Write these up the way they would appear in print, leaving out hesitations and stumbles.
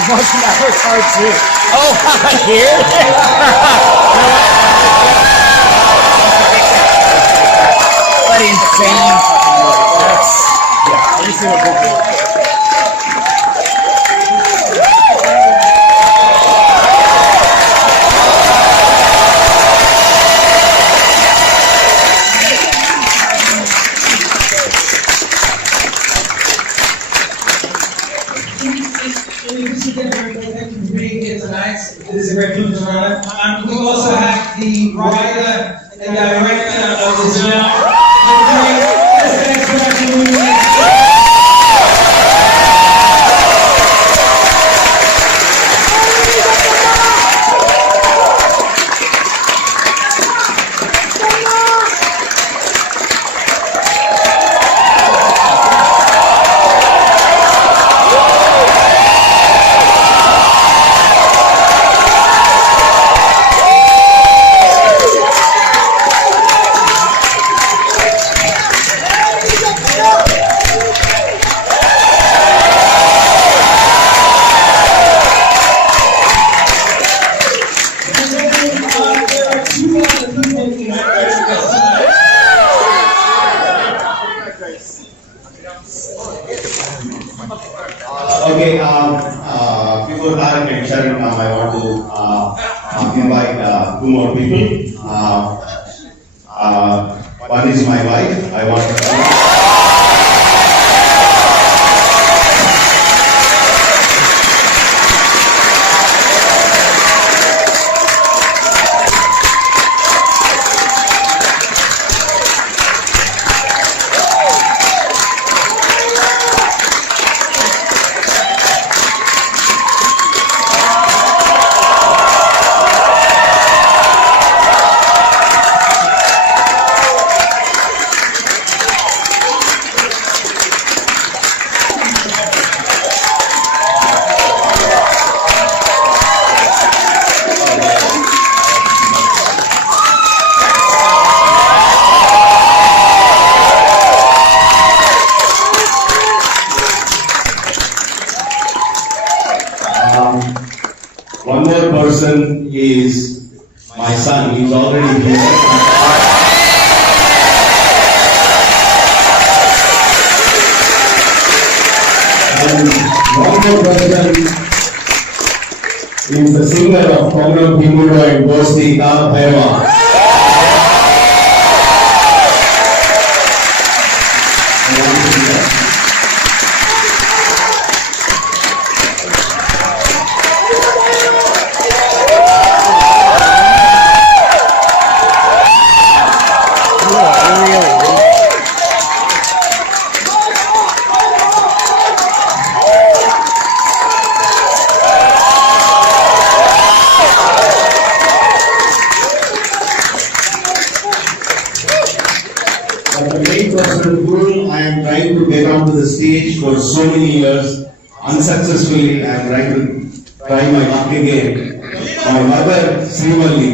I'm watching that first part too. Oh, here? But insane fucking noise. Yeah, let me see what good is. This is a great pleasure, and we also have the writer and director of the show, Rajamouli Ram Charan. Okay, before Tarak and Sharon, I want to invite two more people. One is my wife. I want to. One more person is my son. He's already here. And one more person is the singer of Kongram Pimudo and Gosti Kalabhaiva. The main person whom I am trying to get onto the stage for so many years, unsuccessfully, I am trying to try my luck again. My mother, Srivalli.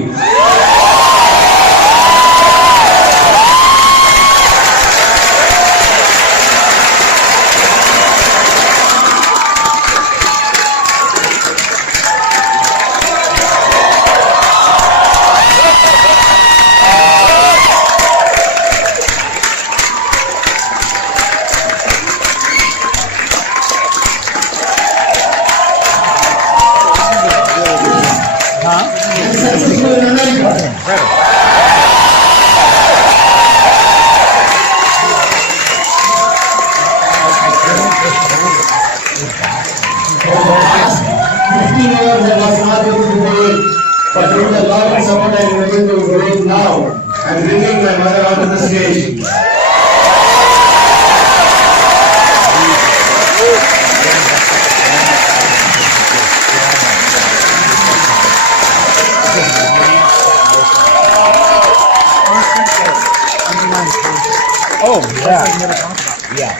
But with the love and support I am able to do it now. I am bringing my mother onto the stage. Oh, yeah. Yeah.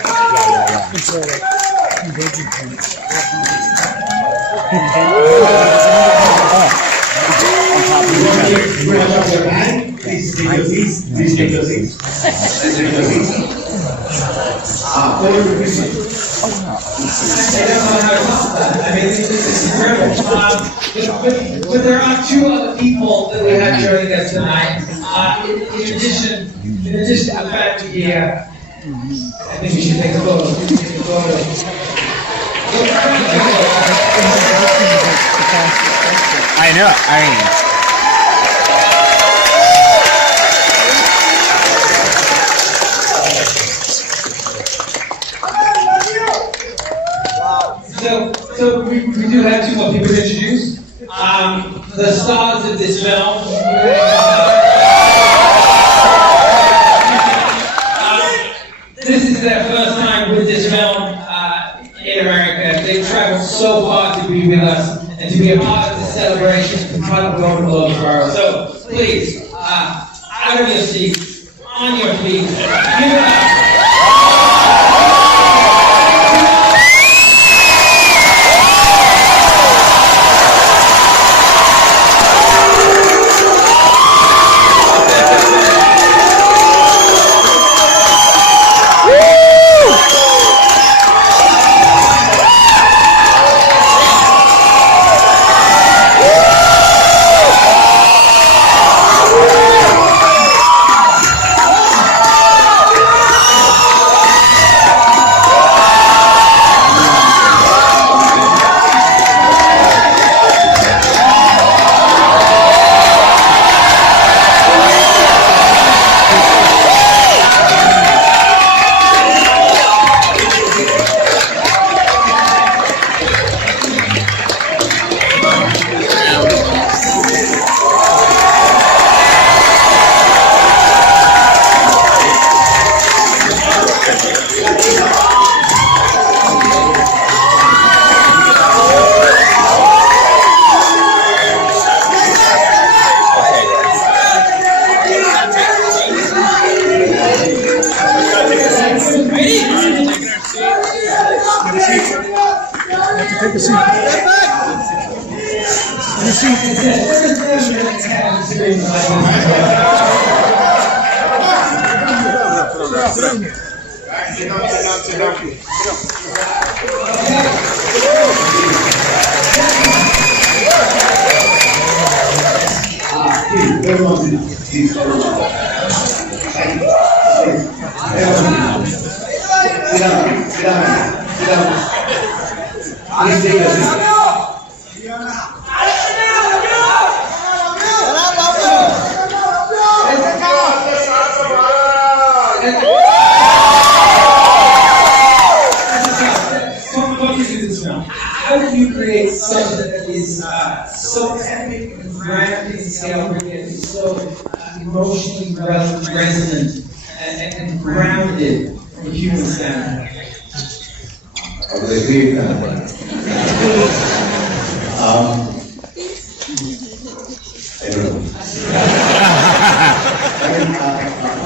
Please take your seats. Please take your seats. Please take your seats. Forward to Christian. But there are two other people that we have joining us tonight. In addition to the fact that here, I think we should take a photo. I know. I mean. So we do have two more people to introduce. The stars of this film. This is their first time with this film in America. They traveled so far to be with us and to be a part of the celebration and part of Golden Globe tomorrow. So please, out of your seats, on your feet, give it up. Take a seat. How did you create something that is so epic and grand in scale, and is so emotionally resonant and grounded from a human standpoint? I would agree with that. I don't know.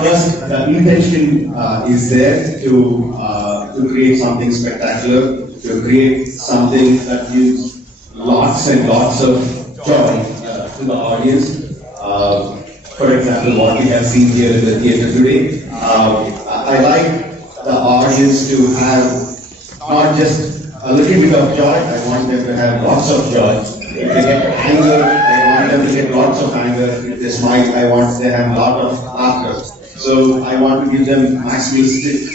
First, the intention is there to create something spectacular, to create something that gives lots and lots of joy to the audience. For example, what we have seen here in the theatre today. I like the audience to have not just a little bit of joy, I want them to have lots of joy. If they get anger, I want them to get lots of anger. If they smile, I want them to have a lot of laughter. So I want to give them maximalistic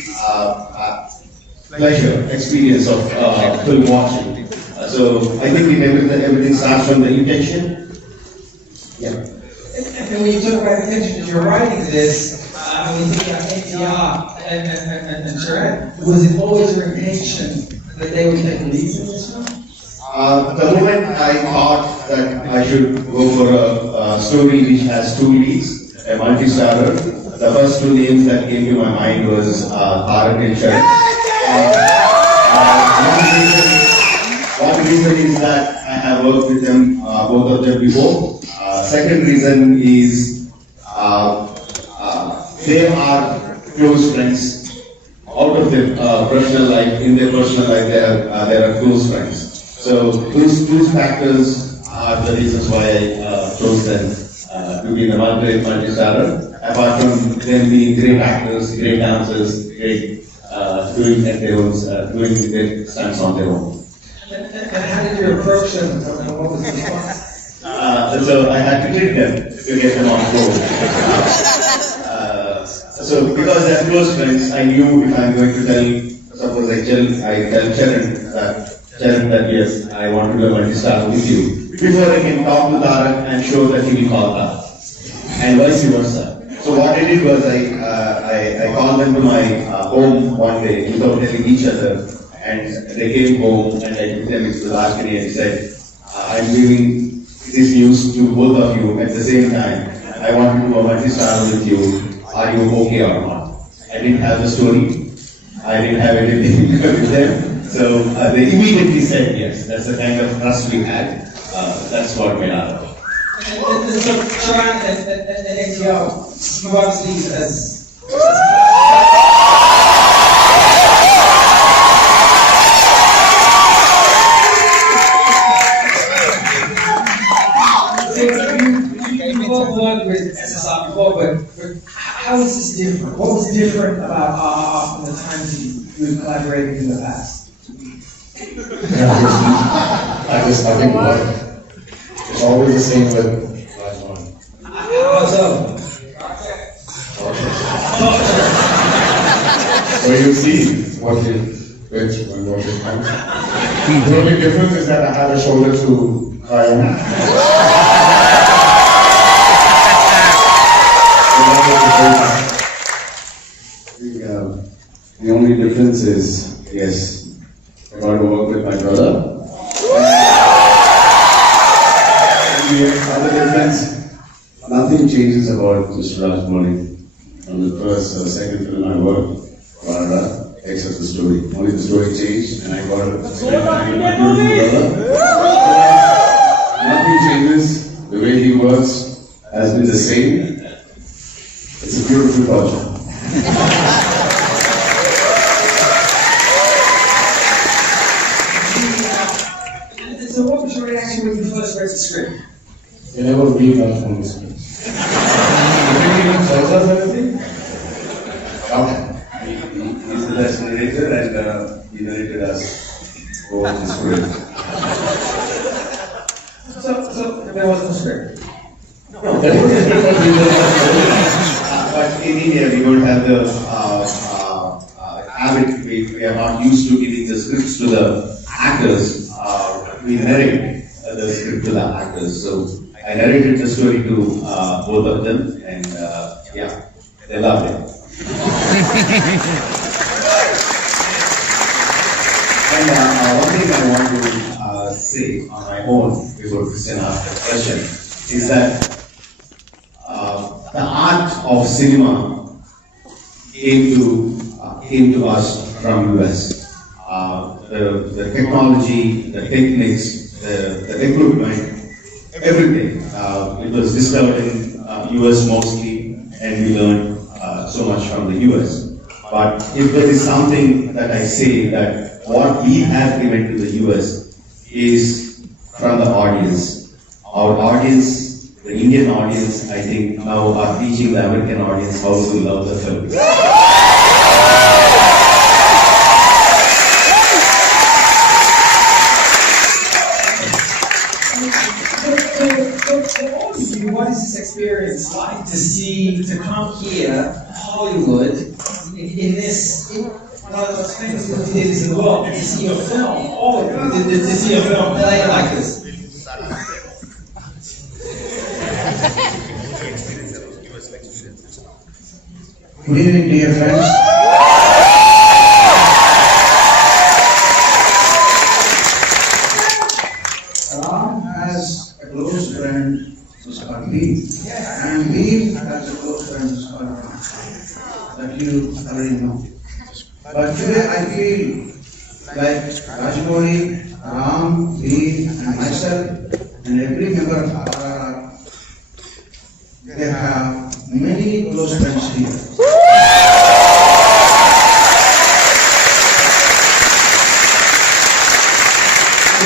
pleasure, experience of film watching. So I think everything starts from the intention. Yeah. And when you talk about intention, you're writing this, when you think about NTR and Charan, was it always your intention that they would take leads in this film? The moment I thought that I should go for a story which has two leads, a multi-starrer, the first two names that came to my mind was Tarak and Charan. One reason is that I have worked with them, both of them before. Second reason is they are close friends. Out of their personal life, in their personal life, they are close friends. So those factors are the reasons why I chose them to be the multi-starrer. Apart from them being great actors, great dancers, great doing their stunts on their own. And how did you approach them? And what was the response? So I had to trick them to get them on board. So because they're close friends, I knew if I'm going to tell, suppose I tell Charan that yes, I want to do a multi-star with you. Before I can talk to Tarak and show that he will call Tarak. And vice versa. So what I did was I called them to my home one day without telling each other, and they came home and I took them into the balcony and said, I'm giving this news to both of you at the same time. I want to do a multi-star with you. Are you okay or not? I didn't have the story. I didn't have anything with them. So they immediately said yes. That's the kind of trust we had. That's what made out of it. And so, Charan and NTR, you obviously as you both worked with SSR before, but how is this different? What was different about RRR from the times you collaborated in the past? I think about it. It's always the same with Rajamouli. How so? So you see what you which and what you find. The only difference is that I have a shoulder to cry on. The only difference is, yes, I got to work with my brother. The other difference, nothing changes about Mr. Rajamouli. From the first or second film I worked, RRR, except the story. Only the story changed, and I got to spend time with my brother. Nothing changes. The way he works has been the same. It's a beautiful project. So what was your reaction when you first read the script? You never read that from the script. You think he tells us anything? Okay. He's the best narrator, and he narrated us over the script. So there was no script. No, there was a script. But in India, we don't have the habit. We are not used to giving the scripts to the actors. We narrate the script to the actors. So I narrated the story to both of them, and yeah, they loved it. And one thing I want to say on my own before Christian asks the question is that the art of cinema came to us from US. The technology, the techniques, the equipment, everything. It was discovered in US mostly, and we learned so much from the US. But if there is something that I say that what we have given to the US is from the audience. Our audience, the Indian audience, I think now are teaching the American audience how to love the film. What is this experience like to come here, Hollywood, in this, one of the most famous movie theaters in the world, and to see your film, all of you, to see your film playing like this? Good evening, dear friends. Ram has a close friend who's called Lee, and Lee has a close friend who's called Ram, that you already know. But today I feel like Rajamouli, Ram, Lee, and myself, and every member of RRR, they have many close friends here.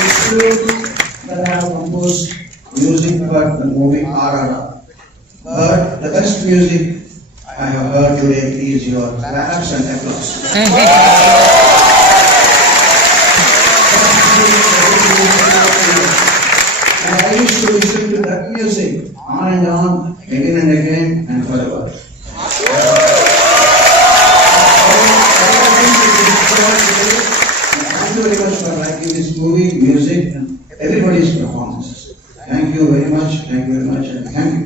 It's true that I have composed music for the movie RRR, but the best music I have heard today is your claps and applause. this movie, music, and everybody's performances. Thank you very much, and thank you.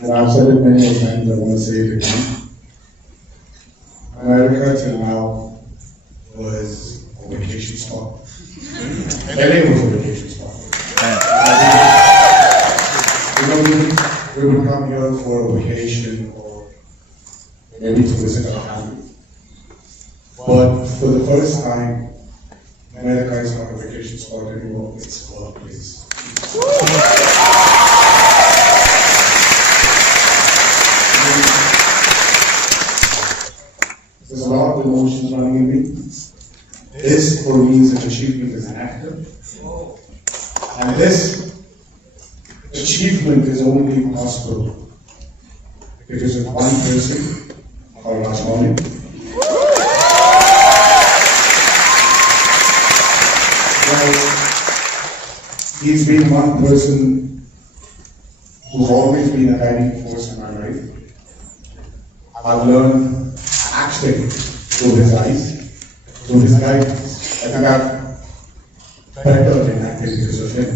And I've said it many times, I want to say it again. America till now was a vacation spot. LA was a vacation spot. We would come here for a vacation or maybe to visit our family. But for the first time, America is not a vacation spot anymore, it's a workplace. There's a lot of emotions running in me. This for me is an achievement as an actor. And this achievement is only possible because of one person called Rajamouli. He's been one person who's always been a guiding force in my life. I've learned acting through his eyes, through his guidance. I think I'm better in acting because of him.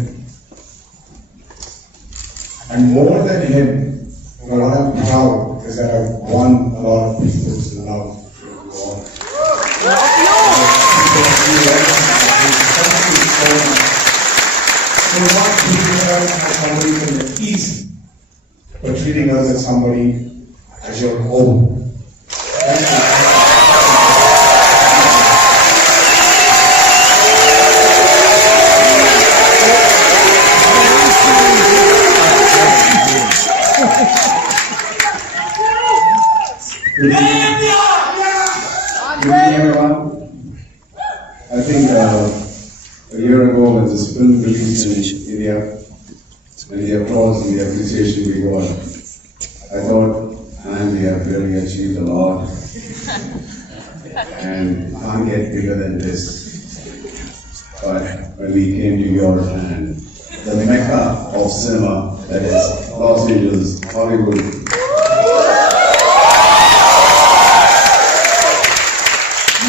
And more than him, what I'm proud is that I've won a lot of people's love. So not treating us as somebody from the east, but treating us as somebody as your own. Thank you. Good evening, everyone. I think a year ago when this film released in India, and the applause and the appreciation we got, I thought, man, we have really achieved a lot, and can't get bigger than this. But when we came to your land, the mecca of cinema, that is Los Angeles, Hollywood,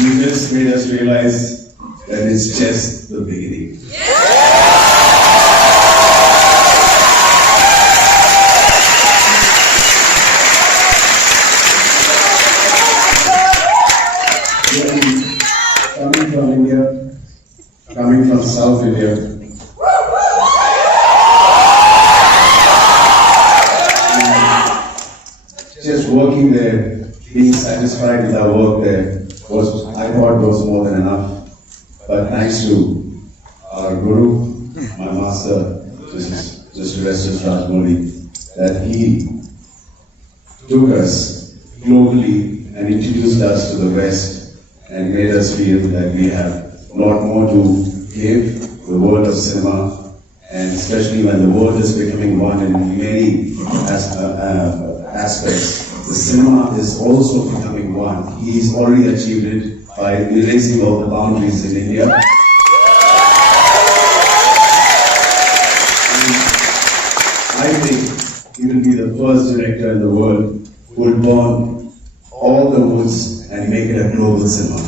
you just made us realize that it's just the beginning. Coming from India, coming from South India, just working there, being satisfied with our work there, I thought was more than enough. But thanks to our Guru, my master, Mr. Rajamouli, that he took us globally and introduced us to the West and made us feel that we have a lot more to give the world of cinema, and especially when the world is becoming one in many aspects. The cinema is also becoming one. He's already achieved it by erasing all the boundaries in India. And I think he will be the first director in the world who will burn all the woods and make it a global cinema.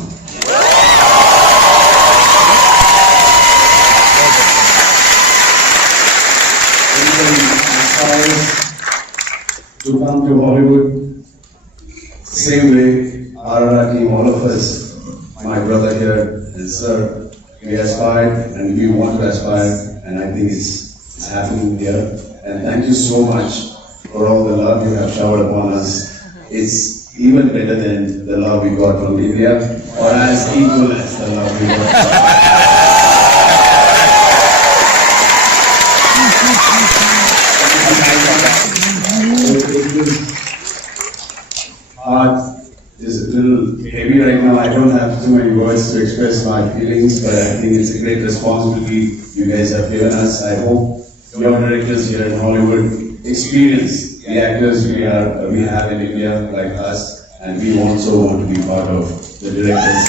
Anybody aspires to come to Hollywood, same way, RRR team, all of us, my brother here and sir, we aspired and we want to aspire, and I think it's happening here. And thank you so much for all the love you have showered upon us. It's even better than the love we got from India, or as equal as the love we got. Heart is a little heavy right now. I don't have too many words to express my feelings, but I think it's a great responsibility you guys have given us. I hope your directors here in Hollywood experience the actors we have in India like us, and we also want to be part of the directors.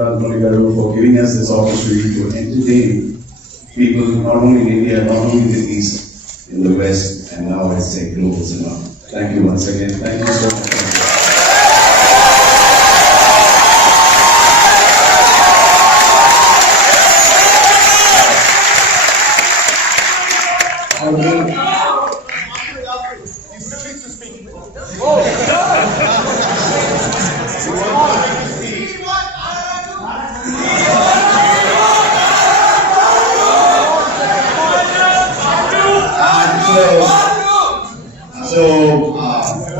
Rajamouli Ram for giving us this opportunity to entertain people not only in India, not only in the East, in the West, and now I say global cinema. Thank you once again. Thank you so much.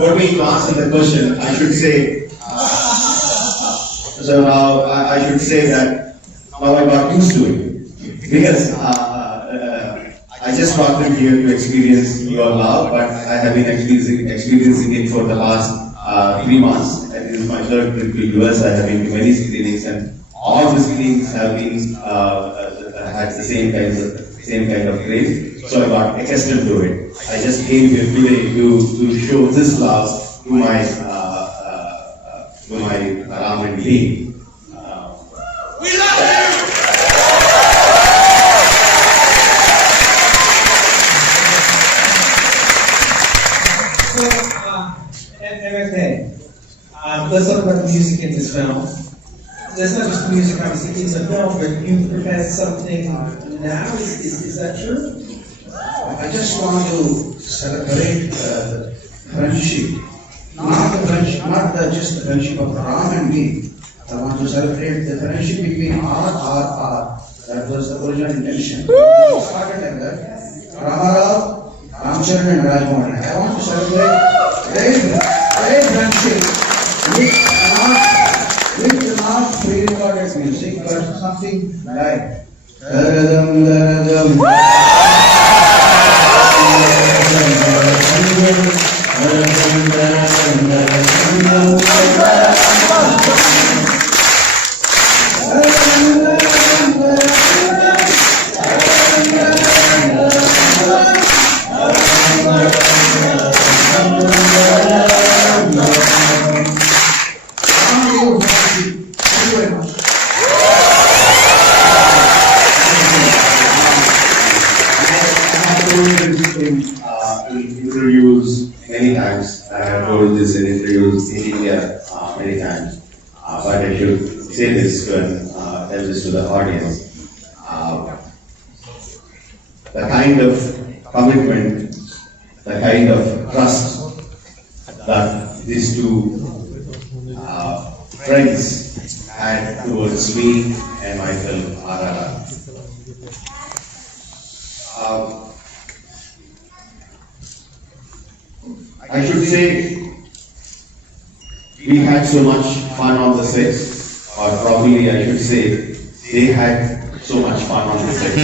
For me to answer the question, I should say, so now I should say that now I got used to it because I just brought them here to experience your love, but I have been experiencing it for the last 3 months, and this is my third trip to US. I have been to many screenings, and all the screenings have been had the same kind of praise. So I got accustomed to it. I just came here today to show this love to my Ram team. We love you! Let's talk about the music in this film. There's not just music, obviously, it's a film, but you prepared something now. Is that true? I just want to celebrate the friendship, not just the friendship of Ram and me. I want to celebrate the friendship between RRR. That was the original intention. We started like that. RRR, Ram Charan and Rajamouli. I want to celebrate great friendship with not pre-recorded music, but something like interviews many times. I have told this in interviews in India many times. But I should say this to tell this to the audience. The kind of commitment, the kind of trust that these two friends had towards me and my film RRR. I should say we had so much fun on the set, or probably I should say they had so much fun on the set.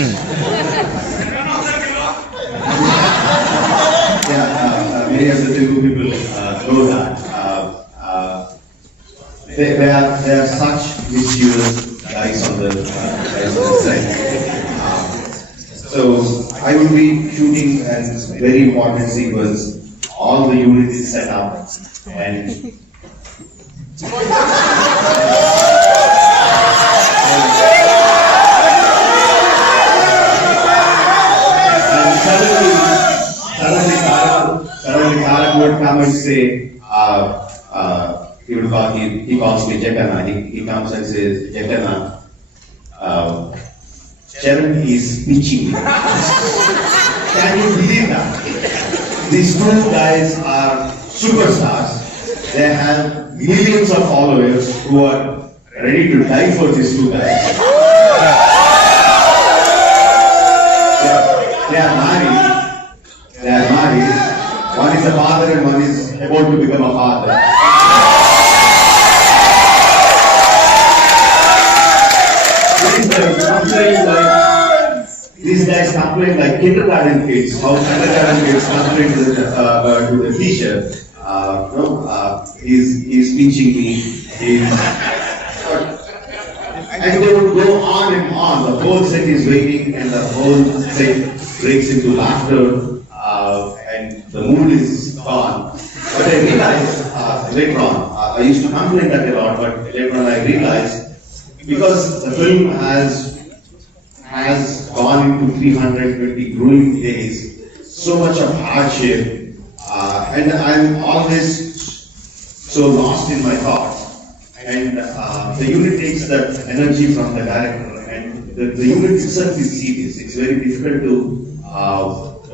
Many of the two people know that. They are such mischievous guys on the set. So I will be shooting a very important sequence. All the unit is set up, and suddenly Tarak would come and say, he calls me Jekana. He comes and says, Jekana, Charan is pitching. Can you believe that? These two guys are superstars. They have millions of followers who are ready to die for these two guys. They are married. One is a father and one is about to become a father. These guys complain like kindergarten kids. How kindergarten kids complain to the teacher. He's teaching me. And they would go on and on. The whole set is waiting, and the whole set breaks into laughter, and the mood is gone. But I realized later on, I used to complain that a lot, but later on I realized because the film has gone into 320 grueling days, so much of hardship, and I'm always so lost in my thoughts. And the unit takes that energy from the director, and the unit itself is serious. It's very difficult to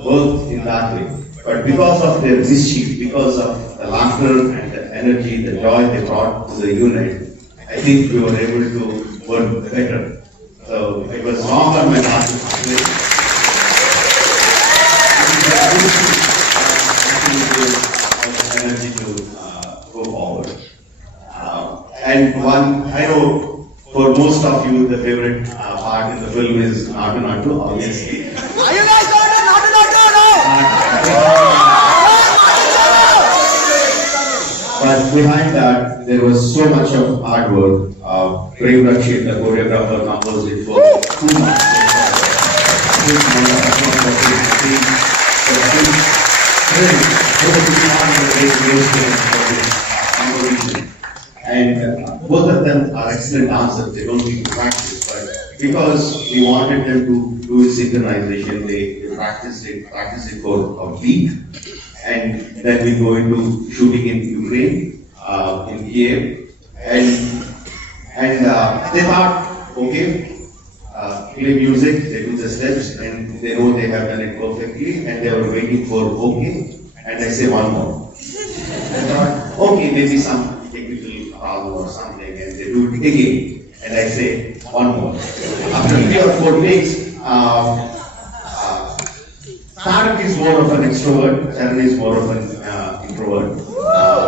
work in that way. But because of their mischief, because of the laughter and the energy, the joy they brought to the unit, I think we were able to work better. So it was long on my heart to complete. Energy to go forward. And one, I know for most of you, the favorite part in the film is Natu Natu, obviously. Are you guys going to Natu Natu? But behind that, there was so much of hard work. Prem Rakshit, the choreographer, composed it for 2 months. And both of them are excellent dancers. They don't need to practice, but because we wanted them to do synchronization, they practiced it for a week. And then we go into shooting in Ukraine, in Kiev, and they thought, okay, play music, they do the steps, and they know they have done it perfectly, and they were waiting for okay, and I say one more. I thought, okay, maybe some technical problem or something, and they do it again, and I say one more. After 3 or 4 takes, Tarak is more of an extrovert, Charan is more of an introvert,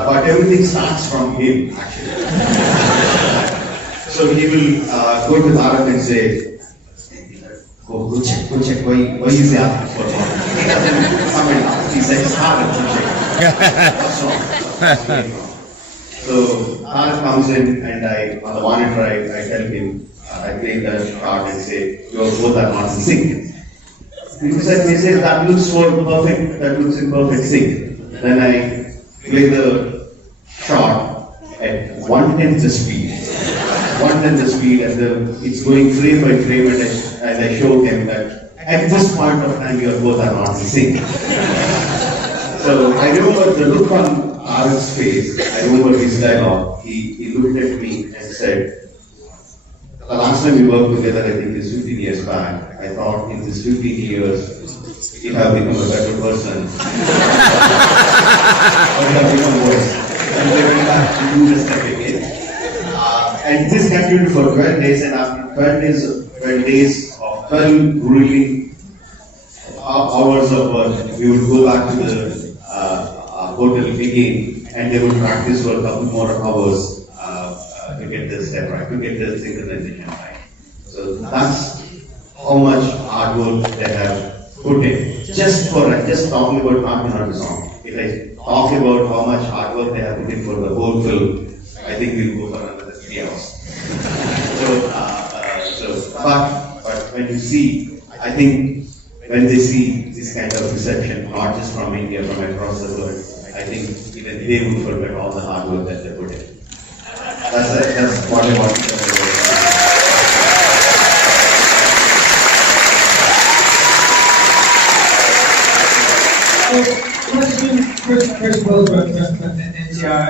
but everything starts from him actually. So he will go to Tarak and say, go check, why is he asking for more? He doesn't comment out, he says, Tarak, go check. What's wrong? So Tarak comes in and on the monitor I tell him, I play the card and say, you both are not in sync. He says, that looks so perfect, that looks in perfect sync. Then I play the shot at 1/10 the speed. 1/10 the speed, and it's going frame by frame, and I show him that at this point of time, you both are not in sync. So I remember the look on Tarak's face, I remember his dialogue. He looked at me and said, the last time we worked together, I think is 15 years back. I thought in these 15 years, you have become a better person. Or you have become worse. And we went back to do the step again. And this continued for 12 days, and after 12 days of 12 grueling hours of work, we would go back to the hotel again, and they would practice for a couple more hours. To get the step right, to get the synchronization right. So that's how much hard work they have put in. Just talking about Natu Natu song. If I talk about how much hard work they have put in for the whole film, I think we'll go for another 3 hours. But when you see, I think when they see this kind of reception, not just from India, from across the world, I think even they will forget all the hard work that they put in. That's what I want to say. So, let's do Chris Wilbur, NTR,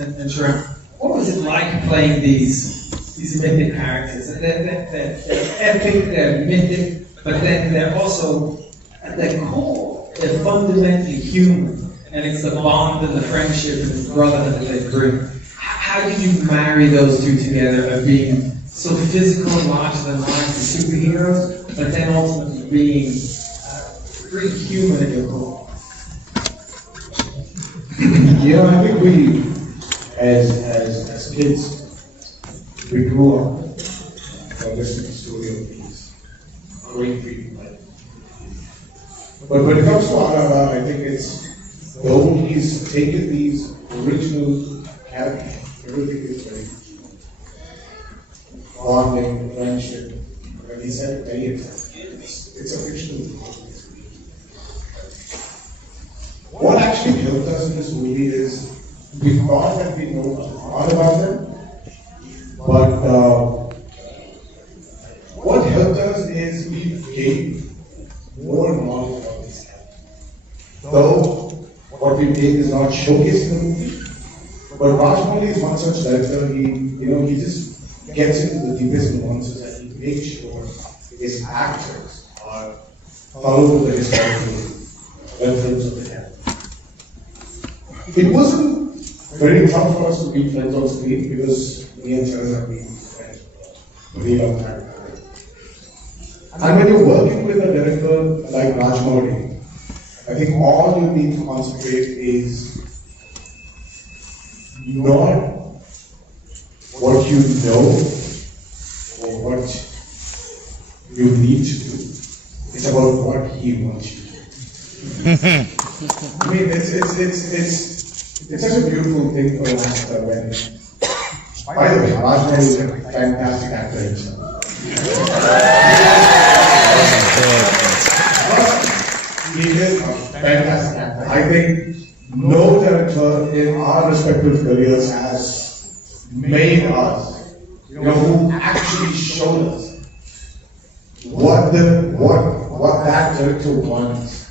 and Charan. What was it like playing these mythic characters? They're epic, they're mythic, but then they're also, at their core, they're fundamentally human. And it's the bond and the friendship and the brotherhood that they bring. How do you marry those two together of being so physical and larger than life as superheroes, but then ultimately being pretty human in your core? I think we, as kids, we grew up listening to the story of these great people. But when it comes to RRR, I think it's the whole he's taken these original characters. Everything is very bonding, friendship. And he said it's a fictional. What actually helped us in this movie is we thought that we know a lot about them, but gain more knowledge about this character. Though what we take is not showcased in the movie, but Rajamouli is one such director. He just gets into the deepest nuances and he makes sure his actors are followed the historical reference of the character. It wasn't very tough for us to be friends on screen because me and Charan have been friends for a very long time. And when you're working with a director like Rajamouli, I think all you need to concentrate is not what you know or what you need to do. It's about what he wants you to do. I mean, it's such a beautiful thing for an actor when, by the way, Rajamouli is a fantastic actor himself. He is a fantastic actor. I think no director in our respective careers has made us, who actually showed us what that director wants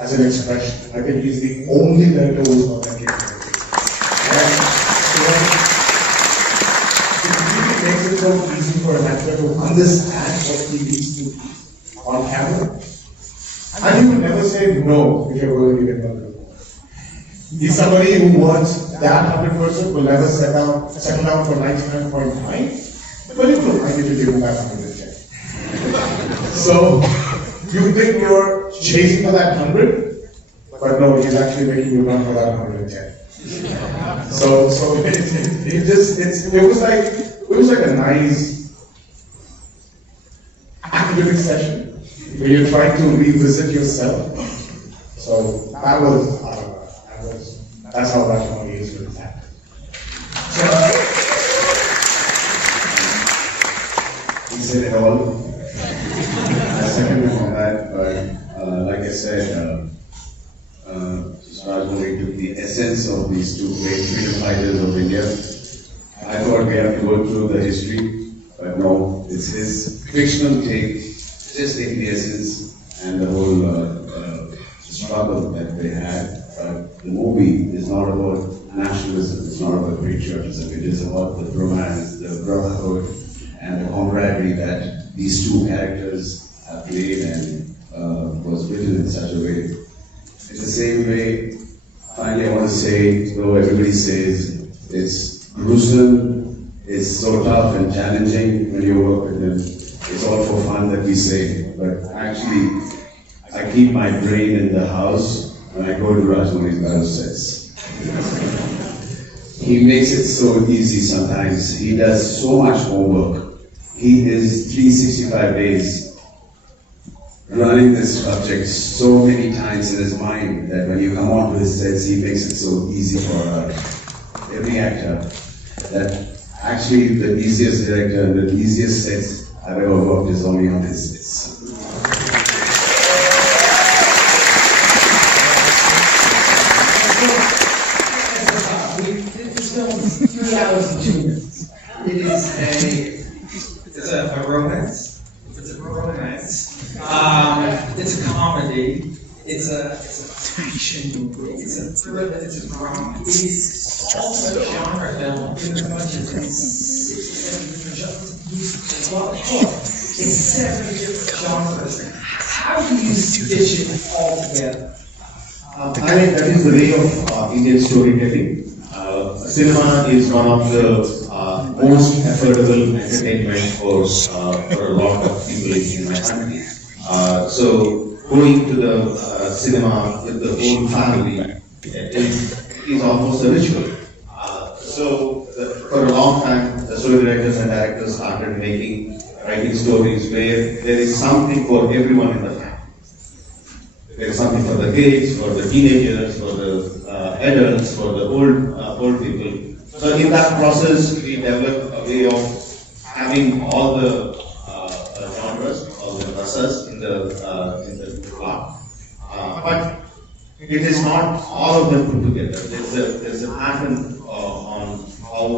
as an expression. I think he's the only director who's got that capability. And it really makes it so easy for an actor to understand what he needs to be on camera. And you will never say no if you're going to give it 100%. He's somebody who wants that 100%, will never settle down for 99.9, but he will like you to give him that 110. So, you think you're chasing for that 100, but no, he's actually making you run for that 110. So it was like a nice academic session where you're trying to revisit yourself. So that's how Rajamouli is with that. He said it all. I second him on that, but like I said, Rajamouli took the essence of these two great freedom fighters of India. I thought we have to go through the history, but no, it's his fictional take, just taking the essence and the whole struggle that they had. The movie is not about nationalism, it's not about patriotism, it is about the romance, the brotherhood, and the camaraderie that these two characters have played and was written in such a way. In the same way, finally I want to say, though everybody says it's gruesome, it's so tough and challenging when you work with them, it's all for fun that we say, but actually I keep my brain in the house when I go to Rajamouli's battle sets. He makes it so easy sometimes. He does so much homework. He is 365 days running this subject so many times in his mind that when you come onto his sets, he makes it so easy for every actor. That actually the easiest director and the easiest sets I've ever worked is only on his sets. This film is 3 hours and 2 minutes. It's a romance. It's a romance. It's a comedy. It's a action movie. It's a thriller. It's a drama. It's also a genre film. Pretty much it's 7 different genres. It's 7 different genres. How do you stitch it all together? I think that is the way of Indian storytelling. Cinema is one of the most affordable entertainment for a lot of people in my country. So going to the cinema with the whole family is almost a ritual. For a long time, the story directors and directors started writing stories where there is something for everyone in the family. There is something for the kids, for the teenagers, for the adults, for the old people. So in that process, we developed a way of having all the genres, all the rasas in the plot. But it is not all of them put together. There's a pattern on how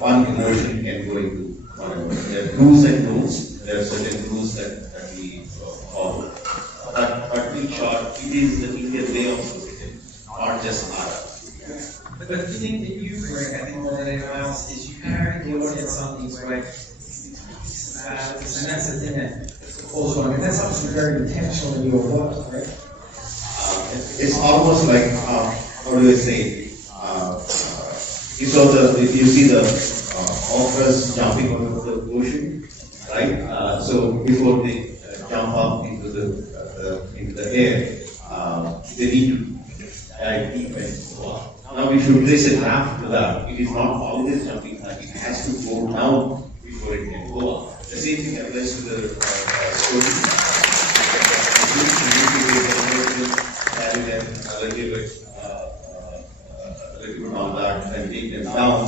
one emotion can go into whatever. There are do's and don'ts. There are certain rules that we But the thing that you bring, I think, more than anyone else, is you carry the audience on these waves. And that's the thing that goes on. And that's obviously very intentional in your work, right? It's almost like, how do I say? If you see the orcas jumping out of the ocean, right? So before they jump up into the air, they need to dive deep and go up. Now we should trace a graph to that. It is not always jumping up. It has to go down before it can go up. The same thing applies to the story. Carry them a little bit on that and take them down,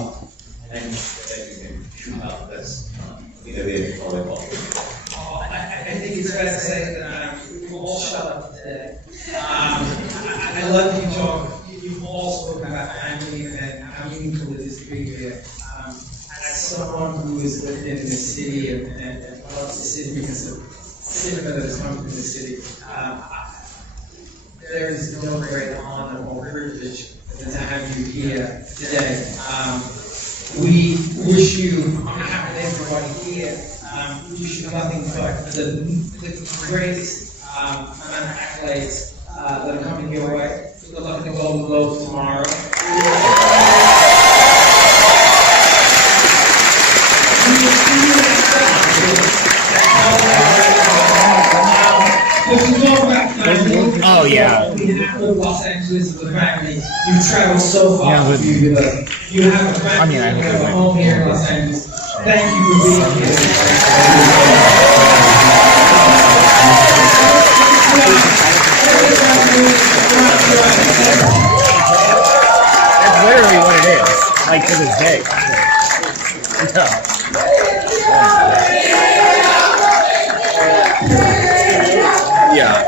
and then you can shoot up. That's in a way how I call it. I think it's fair to say that we've all shut up today. I love you, John. You've all spoken about family and how meaningful it is to be here. As someone who is lived in this city and loves the city because of cinema that has come from the city, there is no greater honor or privilege than to have you here today. We wish you, on behalf of everybody here, we wish you nothing but the greatest amount of accolades that are coming your way. Good luck in the Golden Globes tomorrow. Oh, yeah. We have Los Angeles as a family. You've traveled so far Yeah, to be with us. You have a family. I You hope have they a win. home here in Los Angeles. Thank you for being here. That's literally what it is. Like to this day. Yeah. Yeah.